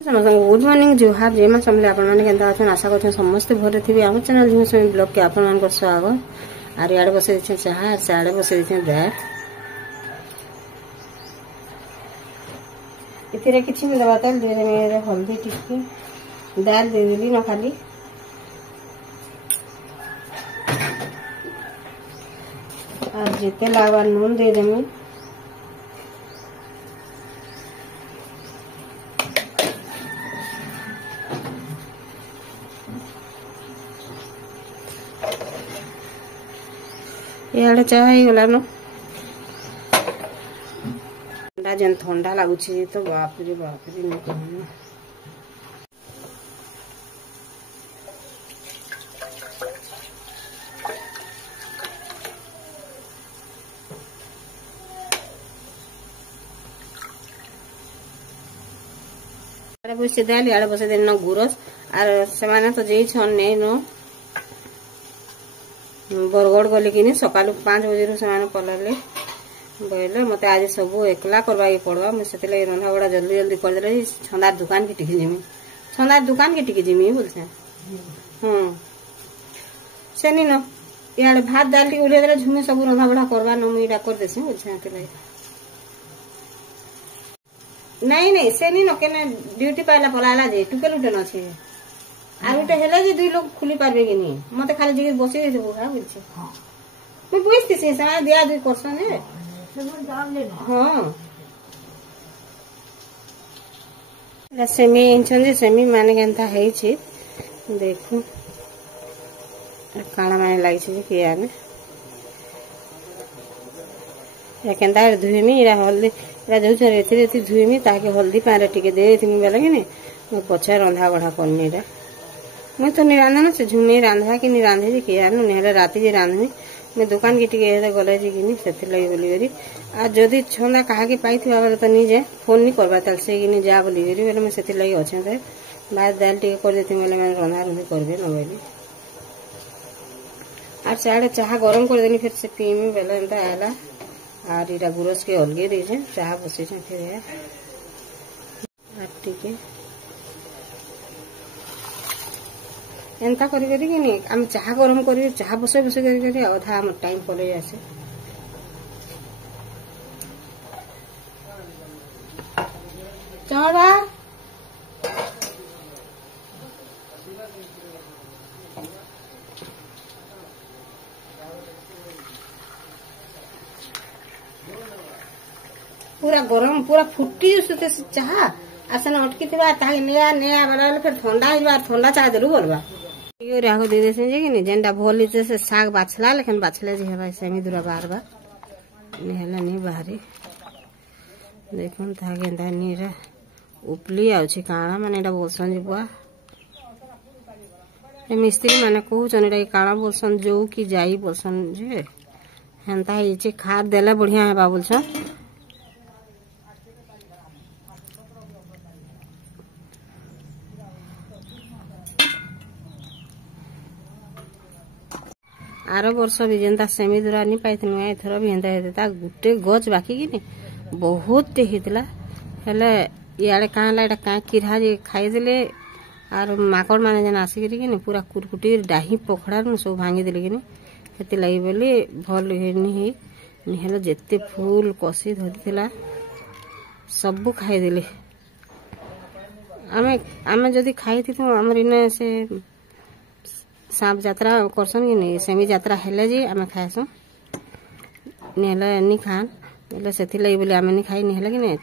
good morning जुहार जय मां समले आपण माने केनता अछन आशा करछन समस्त भरे थिबे हम चैनल जिन समय ब्लॉग के आपण मान को स्वागत आर याड बसे छै चाहा आर साडे बसे छै दाल इतरे किछि में दबाता दे मेरे हल्दी टिक्की दाल दे देली न खाली और जिते लावा नून दे देमी याडे चाह ही गला न ठंडा जन ठंडा लागुछि तो बाप रे नहीं कहना बसे दाल याडे बसे देन न गुरस आर सेमाने तो जेई छन नै न बरगड़ गले कि सकाल 5 बजे से कले बोले मत आज सब एकला करवा पड़वा मुझे लगे रंधा बड़ा जल्दी जल्दी करदे छंदार दुकान के टिकी जिमी छंदार दुकान के टिकी जिमी बोलते से नी न इे भात दाल टी उड़े दे झुमी सब रंधा बड़ा करवा न मुझा कर देसी बोलते नहीं नहीं से नी न के ड्यूटी पाइला पलाला जे टुके लुटे न छे आर उठे हेले जे दुई लोग खुली पारबे कि नहीं मते खाली जगह बसी दे बुढ़ा बोलछे हां मैं बुझते से समय दिया दुई परसन है हां सेमी इंचन जे सेमी माने केनता हेई छी देखू काना माने लागि छी कि याने या केनता धुइमी इरा हल्दी इरा जो छरे एथि धुइमी ताके हल्दी पारे टिके दे देथिमी बेला कि नहीं मैं पछे रंधा बढा करनी रे मैं तो नहीं रांधा ना से झुनी रांधा कि नहीं रांधे जी किया नहीं राति जी रांधमी मैं दुकान की टिके गले जी कि से लगी बोली आज जदि छंदा कहा कि पाई बेले तो नहीं जाए फोन नहीं करवा ताल से कि जा बोली बोले मैं से लगी अच्छे थे भात दाल टिके कर देती बोले मैं रंधा रंधी करबे न बोली आर सियाड़े चाह गरम कर देनी फिर से पीमी बेले एंता आला आर इरा गुरस के अलगे दे चाह बसे फिर आर टिके एंता करी करी कि नहीं आम चाह गरम करी चाह बसे बसे करी अधा आम टाइम पलि आसे चढ़ा पूरा गरम पूरा फुटी सुते चाह आसन अटकी थिबा ताहि नया नया बड़ा फिर ठंडा हिबा ठंडा चाह देलु बोलबा यो राखो दे देसे जे कि नि जेंडा भोली से साग बाछला लेकिन बाछले जे हेबा सेमी दूरा बार बा नेहला नि बाहरी देखन था गेंदा नीरा उपली आउ छी काणा माने एटा बोलसन जे बुआ ए मिस्त्री माने कहू चन एटा काणा बोलसन जो कि जाई बोलसन जे हेंता ही जे खाद देला बढ़िया हेबा बोलसन आर वर्ष भी जेनता सेमी दूरा नहीं पाई एथर भी हेंता हेता गुटे गच बाकी कि नहीं बहुत हेतला हेले इयाडे काला एटा का किरा जे खाई देले आर माकड़ माने जन आसी कि नहीं पूरा कुरकुटी डाही पोखड़ा न सब भांगी देले कि नहीं हेते लई बोली भल हेनी नि हेले जत्ते फूल कसी धरिथिला सब खाई देले आमे जदी खाई थी तो हमर इने से सांप यात्रा करसन कि नहीं सेमी यात्रा हेले जी आमे खाएसु नेले नि खान नेले सेथि लई बोले आमे नि खाई नि हेले कि नहीं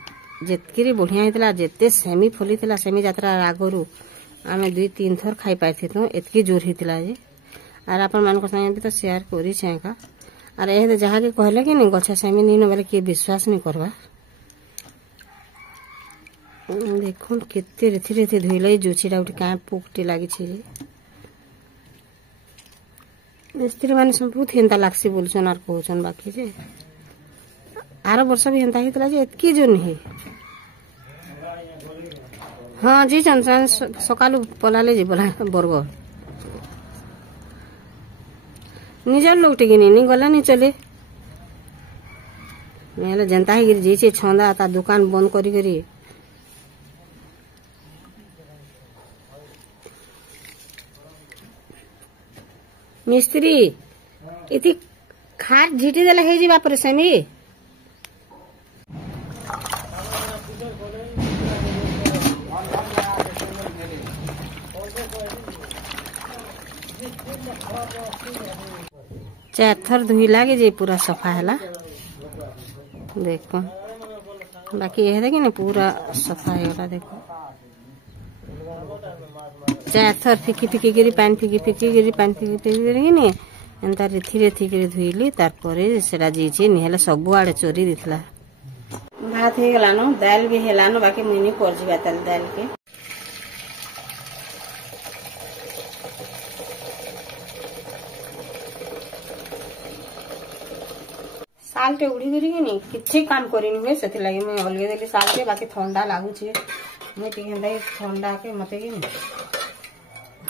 जेतकिरी बढ़िया हितला जेते सेमी फुली थिला सेमी यात्रा आगरु आमे 2-3 थर खाई पाई थितु एतकी जोर हितला जी आर अपन मान को संगे भी तो शेयर करी छै का आर ए तो जहा के कहले कि नहीं गछा सेमी नि न बोले के विश्वास नहीं करबा देखो केते रेथि रेथि धुइले जोछीडा उठी का पुकटी लागि छी मिस्त्री माने सब बहुत हेंता लागसी बोलछन आर कहछन बाकी जे आर वर्ष भी हेंता हितला जे एतकी जो नहीं हां जी चंचन सकाल पलाले जे बोला बरगो निजर लोग टिके नहीं गला नहीं चले नेले जनता ही जे छे छंदा ता दुकान बंद करी करी मिस्त्री इति खाट झिटी देले हे जीवा पर सेमी चार थर धुई लागे जे पूरा सफा हैला देखो बाकी यह देखी ना पूरा सफा है देखो चार थर फिकी फिकी गिरी पानी फिकी फिकी गिरी पानी फिकी फिकी गिरी नी एंता रेथी रेथी गिरी धुईली तारपरे सेटा जीची निहले सब आड़े चोरी दिथला भात हे गलानो दाल भी हेलानो बाकी मुनी पर जीवा ताल दाल के साल टे उड़ी गरी नी किछि काम करिनी हुए सेति लागि मैं अलगे देली साल के बाकी ठंडा लागू छे मैं टिके हेंदा ठंडा के मते कि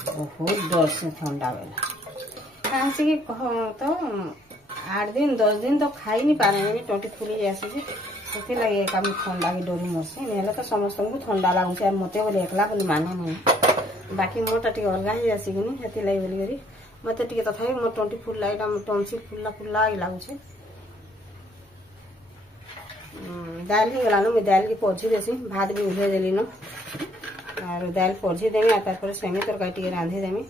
बहुत डर से ठंडा बेला कहां से कि तो 8 दिन 10 दिन तो खाई नहीं पारे मैं टोटी फुली जासी जे सेति लागि काम ठंडा के डरी मसे नेला तो समस्त को ठंडा लागू छे मते बोले एकला बोली माने नहीं बाकी मोटा टिके अलगा ही जासी कि सेति लागि बोली गरी मते टिके तथापि मो टोटी फुल लाइटा टॉन्सिल फुल्ला फुल्ला लागू छे दाल ही गलानो मैं दाल की पोछी देसी भात भी उधे देली न और दाल पोछी देमी आ तार पर सेमी तरकारी टिके रांधे देमी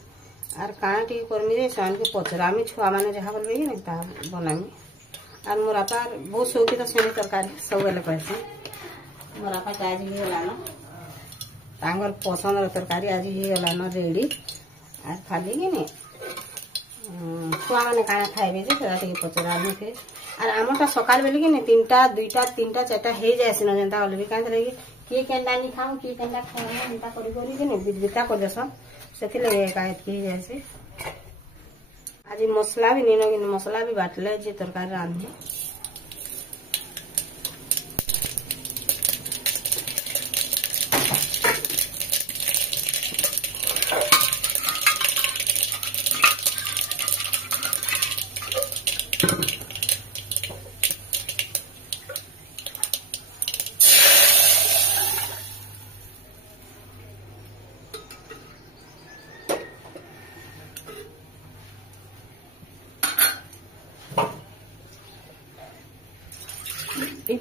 और काना टिके करमी जे सान के पचरामी छुआ माने जहा बोलबे कि न ता बनामी और मोर आपा बहुत शौकी तो सेमी तरकारी सब बेले कहसे मोर आपा आज ही गलानो तांगर पसंद तरकारी आज ही गलानो रेडी और खाली कि ने छुआ माने काना खाइबे जे तरा टिके पचरामी के और आमटा सकाल बेले कि 3टा 2टा 3टा 4टा हे जायसिन जेंता अलबी कांत लगी के केंडा नि खाऊ के केंडा खाऊ एंता करी करी कि बिदबिता कर देसन सेति लगे कायत के जैसे आज मसला भी नीनो कि मसला भी बाटले जे तरकारी रांधे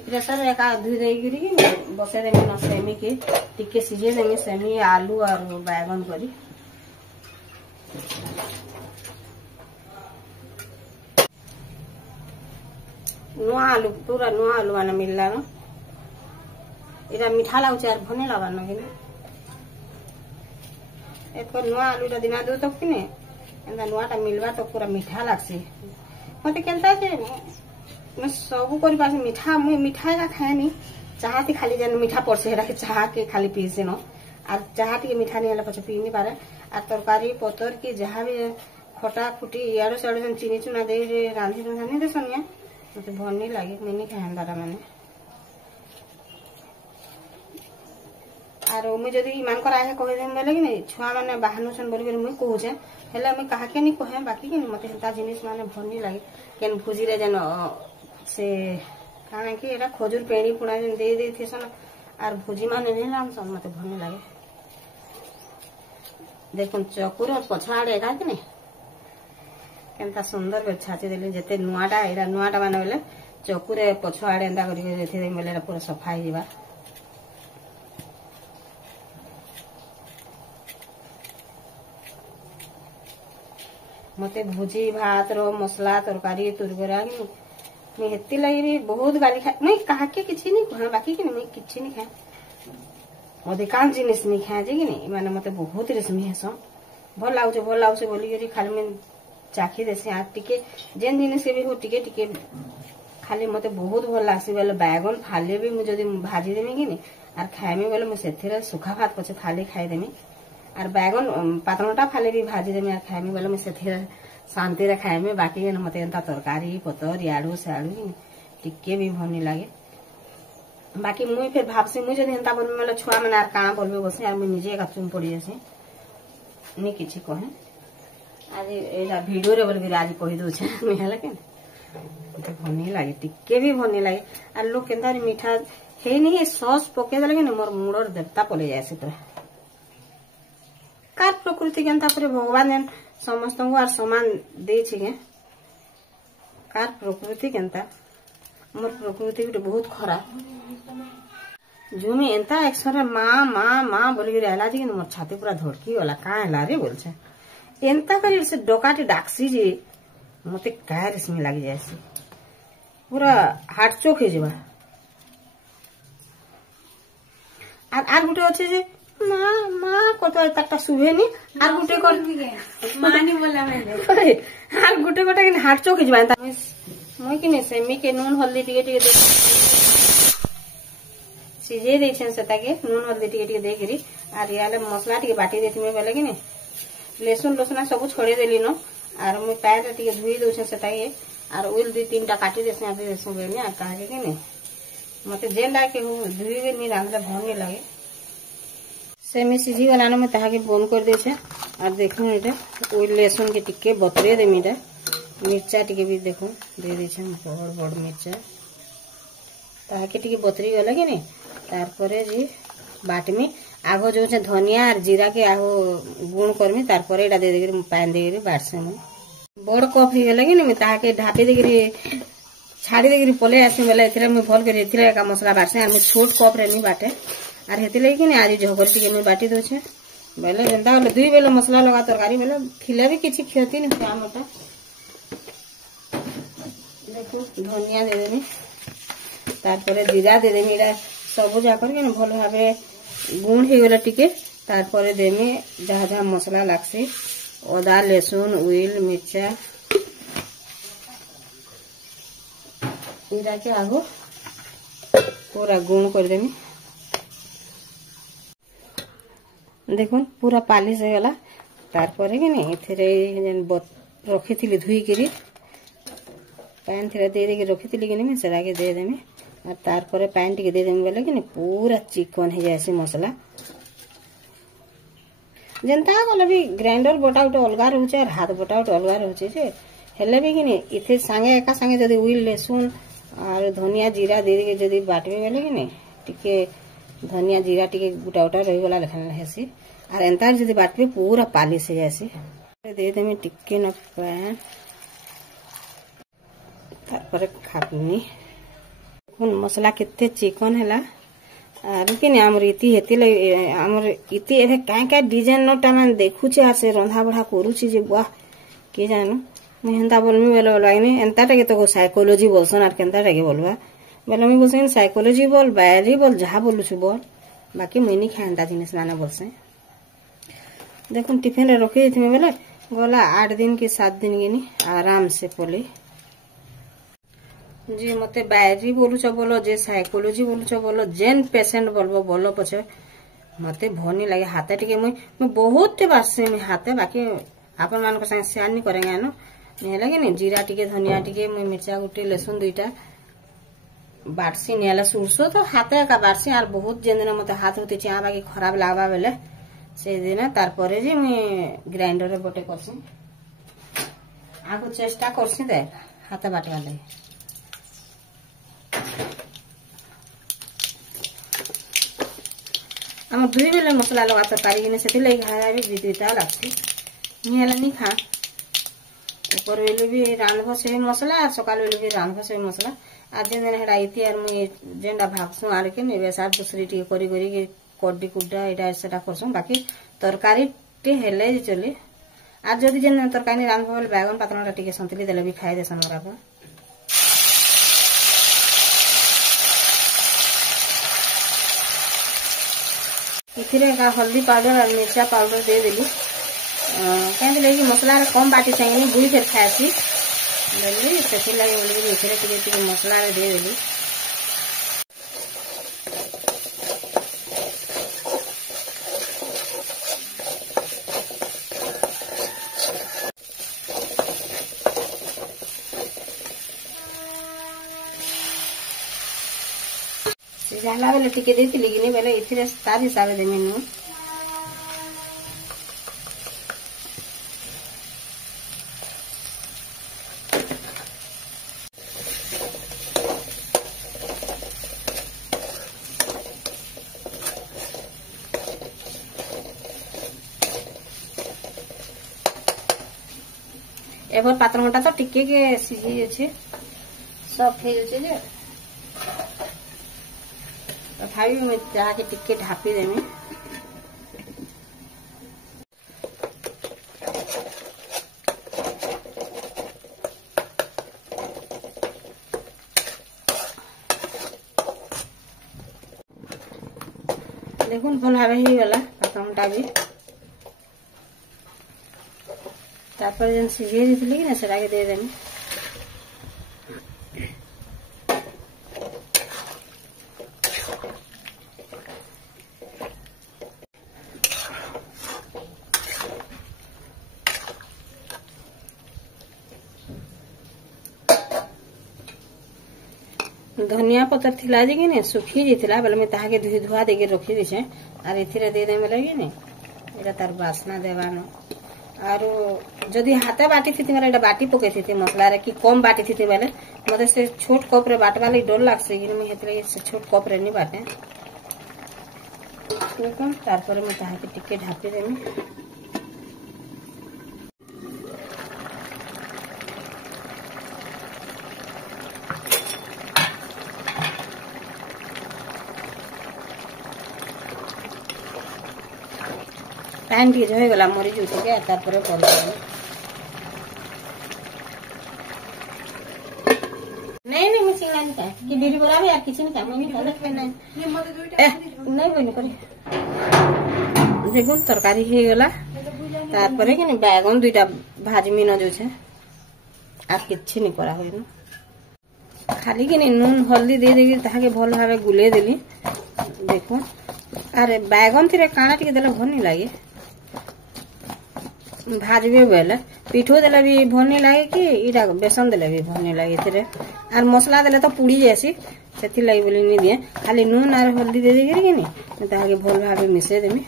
प्रेसर एका धुई देगी बसे देमी न सेमी के टिके सिझे देमी सेमी आलू और बैगन करी नुआ आलू पूरा नुआ आलू माने मिलला न इरा मीठा लाଗୁଛି আর भने लागान कि एक नुआ आलू रा दिना दो तो किने एंदा नुआटा मिलवा तो पूरा मीठा लागसे मते केनता जे मैं सब करी पास मीठा मैं मिठाई का खाएनी चाहती खाली जन मीठा पड़से के चाह के खाली पीसे न और चाह टी मीठा नहीं हला पछे पी नहीं पारे आ तरकारी पतर की जहाँ भी खटा खुटी इाड़ो सियाड़ो जन चीनी चुना दे रांधि रांधि दे सनिया मते भन नहीं लागे मैं नहीं खाए दादा माने और मैं जदी मान कर आए कहि देम बोले कि नहीं छुआ माने बाहनु सन बोली मैं कहू छे हेले मैं कहा के नहीं कहे बाकी कि मते हता जिनिस माने भन नहीं लागे केन भुजी रे जन से काना कि एटा खजूर पेणी पुणा दे थे सन और भुजी मान नहीं लाम सन मते भन लागे देखो चकुर और पछाड़े का कि नहीं केनता सुंदर कर छाची देले जते नुआटा एरा नुआटा माने बोले चकुरे पछाड़े एंदा करी देथे दे बोले पूरा सफाई जीवा मते भुजी भात रो मसला तरकारी तुरगरा मैं हेती लगी भी बहुत गाली खाए मैं कहा के किछि नहीं कहा बाकी कि मैं किछि नहीं खाए अधिकांश जिनिस नहीं खाए जे कि नहीं माने मते बहुत रेशमी है सब भल लाउचे बोली करी खाली मैं चाखी देसी आ टिके जेन जिनिस के भी हो टिके टिके खाली मते बहुत भल लागसी बेले बैगन फाले भी मुझे जदी भाजी देमी कि नहीं और खाएमी बोले मैं सेथिरे सुखा भात पछे फाली खाई देमी और बैगन पातनटा फाले भी भाजी देमी और खाएमी बोले मैं सेथिरे शांति रे खाए में बाकी मत एंता तरकारी पतर याड़ू साड़ू टिके भी भनी लागे बाकी मुई फिर भाव से मुझे एंता बन मतलब छुआ मैंने आर काना बोलबे बसे और मुई निजे एक चुम पड़ी जैसे नहीं किछि कहे आज एटा वीडियो रे बोल आज कहि दउ छे मैं हला के भनी लागे टिके भी भनी लागे और लोग केंता मीठा हे नहीं सॉस पके देले के मोर मुड़र देवता पले जायसे तो कार प्रकृति केंता पर भगवान जन समस्त को आर समान देछि के कार प्रकृति केनता मोर प्रकृति गुटे बहुत खराब जुमी एंता एक्सरे माँ माँ माँ बोली रहला जी मोर छाती पूरा धड़की गला का हला रे बोलछे एंता करी से डकाटी डाकसी जी मते काय रेसमी लागी जायसी पूरा हार्ट चोक हे जबा आर गुटे अछि जे माँ माँ कत एतटा सुभेनी आर गुटे कर मानी बोला मैंने आर गुटे गोटा के हार्ट चोक हे जबा एंता মই किने सेमी के नून हल्दी टिके टिके दे सिजे देछन सताके नून हल्दी टिके टिके दे करी आर याले मसला टिके बाटी देथिमे बेले किने लेसुन लसुन सब छोड़े देली न आर मैं पैर टिके धुई दोछन सताके आर ओइल दु तीनटा काटी देछन आबे देछन बेले आ काहे के ने मते जे लाके हो धुई बे नी रांधले भंगे लागे सेमी सिजी वाला न मैं ताहाके बंद कर देछे आर देखु एटा ओइल लेसुन के टिके बतरे देमीटा मिर्चा टिके भी देखो दे देछे बड़ बड़ मिर्चा ताके टिके बतरी गला कि नहीं तार परे जी बाटमी आगो जो छे धनिया और जीरा के आगो गुण करमी तार परे एटा दे देकरी पानी देकरी बाटसे मैं बड़ कप ही गला कि नहीं ताके ढापी देकरी छाड़ी देकरी पले आसी बेला एथरे मैं भल कर एथरे का मसला बाटसे आ मैं छोट कप रे नहीं बाटे आर हेति लगी कि नहीं आज झोगर टिके मैं बाटी दोछे बेले जेंता दुई बेले मसला लगा तरकारी बेले खिला भी किछि क्षति नहीं होता मोटा देखो धनिया दे देनी तारपरे जीरा दे देमी एटा सब जाकर के भल भाबे गुण हे गला टिके तारपरे देमी जहा जहा मसला लागसे अदा लहसुन उइल मिर्चा इरा के आगो पूरा गुण कर देमी देखो पूरा पालिश हो गला तारपरे के नहीं एथरे जेन रखी थी धुई करी पैन थोड़ा दे देके रखी थी कि नहीं सेरा के दे देमी और तारपरे पैन टिके दे देमी बोले कि नहीं पूरा चिकन हो जाए मसला जेनता बोले भी ग्राइंडर बटा उठे अलगा रोचे और हाथ बटा उठे अलगा रोचे जे हेले भी कि नहीं इथे सांगे एका सांगे जदी उइल लहसुन और धनिया जीरा दे देके जदी बाटबे बोले कि नहीं टिके धनिया जीरा टिके गुटा उटा रही गला लेखन हेसी और एंता जदी बाटबे पूरा पालिश हो जाए दे देमी टिके न पैन तारपरे खापनी मसला केते चिकन हैला आर कि हमर इति हेति हमर इति एथे काय काय डिजाइन नटा मान देखु छी आर से रंधा बढा करू छी जे वाह के जानो मैं हेंता बोलमी बेले बोलवाइनी एंता टाके तो साइकोलॉजी बोलसन आर केंता टाके बोलवा बेले मैं बोलसन साइकोलॉजी बोल बायोलॉजी बोल जहा बोलु छी बोल बाकी मैंने खाएंता जिनिस माने बोलसे देखो टिफिन रे रखी थी बेले गला 8 दिन की 7 दिन गिनी आराम से पोली जी मते बायोलॉजी बोलुछ बोलो जे साइकोलॉजी बोलुछ बोलो जेन पेशेंट बोलबो बोलो पछे मते भनी लागे हाथे टिके मैं बहुत बार से मैं हाथे बाकी आपन मान को संग शेयर नहीं करेंगे न नहीं लगे नहीं जीरा टिके धनिया टिके मैं मिर्चा गुटे लहसुन दुईटा बाटसी नेला सुरसो तो हाथे का बाटसी आर बहुत जेन दिन मते हाथ होती चिया बाकी खराब लागबा बेले से दिन तार परे जे मैं ग्राइंडर रे बटे करसी आगो चेष्टा करसी दे हाथ बाटवा ले हम दुई बेले मसला लगा तरकारी गिने से लगी खाया भी दुईटा लागसी निहला नहीं खा ऊपर बेले भी रांधब से मसला और सकाल बेले भी रांधब से मसला आज जेन हेडा इति आर मुई जेंडा भागसु आर के नेबे सार दूसरी टी करी करी के कोड्डी कुड्डा एटा सेटा करसु बाकी तरकारी टी हेले जे चली आज जदी जेन तरकारी रांधब बेले बैगन पातनटा टिके संतली देले भी खाई देसन मोरा इथिरे का हल्दी पाउडर और मिर्चा पाउडर दे देली कहीं लगे मसला कम बाटी चाहिए बुई फिर खाएसी बोली से लगे बोली इथिरे टिके मसला दे देली जाला बेले टिके देती कि बेले इथिरे तार हिसाब दे मेनू एबर पात्र घंटा तो टिके के सिझी जाए सफ्ट हो जाए तथापि मुझे जहाँके टिके ढापी देमी देखुन भल भाव हो गला पात्र घंटा भी तापर जेन सिझे देथिले कि ना सेटा के दे देमी धनिया पतर थिला जे कि ने सुखी जेथिला बेले में ताहा के धुई धुआ देके रखी दिछे आर एथिरे दे दे बेले कि ने एटा तार वासना देवानो आरो जदी हाथे बाटी थिति बेले एटा बाटी पके थिति मसला रे कि कम बाटी थिति बेले मते से छोट कप रे बाटवा ले डर लागसे कि में हेतले से छोट कप रे नि बाटे देखम तार पर में ताहा के टिके ढापी देमी पैन टी हो गला मरीच उठे तार नहीं नहीं मैं सिंगानी का कि बिरी बोरा यार किसी नहीं काम नहीं करे नहीं बनी करे देखुन तरकारी हो गला तार पर कि बैगन दुईटा भाजमी न जो छे आर किछि नहीं करा होई न खाली कि नून हल्दी दे देगी ताहा के भल भावे गुले देली देखो अरे बैगन थी काना टिके देले भल नहीं लागे भाजबे बेले पिठो देले भी भल नहीं लागे कि इटा बेसन देले भी भल नहीं लागे थरे आर मसला देले तो पुड़ी जैसी सेति लाई बोली नहीं दिए खाली नून आर हल्दी दे देगी कि नहीं ताहा के भल भावे मिसे देमी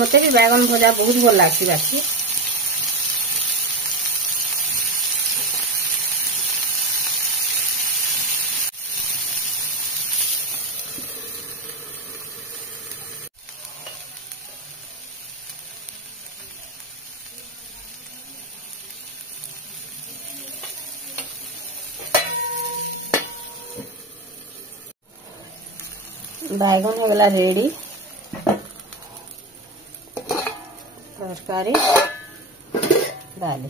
मते भी बैगन भजा बहुत भल लागसी बाकी बैगन हो गला रेडी तरकारी दाल